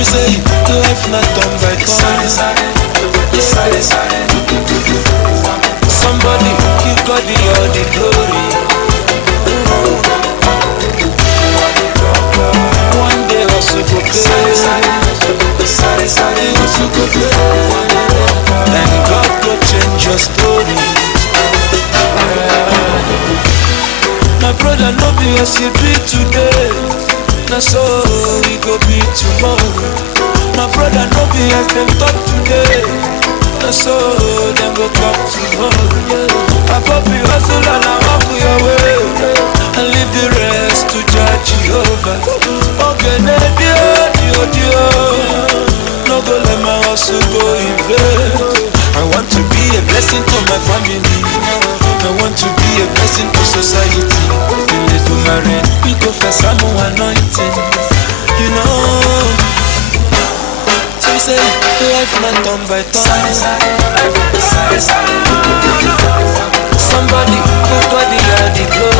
me say, life not done by time. Somebody give God all the glory. One day also go play, also go play, and God go change your story. My brother, no be as you be today, na so we go be tomorrow. My brother, no be as them talk today, na so them go talk tomorrow. I pop you hustle and I walk your way, and leave the rest to judge Jehovah. Okay, Dio, no go let my hustle go in vain. I want to be a blessing to my family. I want to be a blessing to society. To marry, we go for some anointing. You know. So we say, life not done by time. Somebody, nobody had the glory.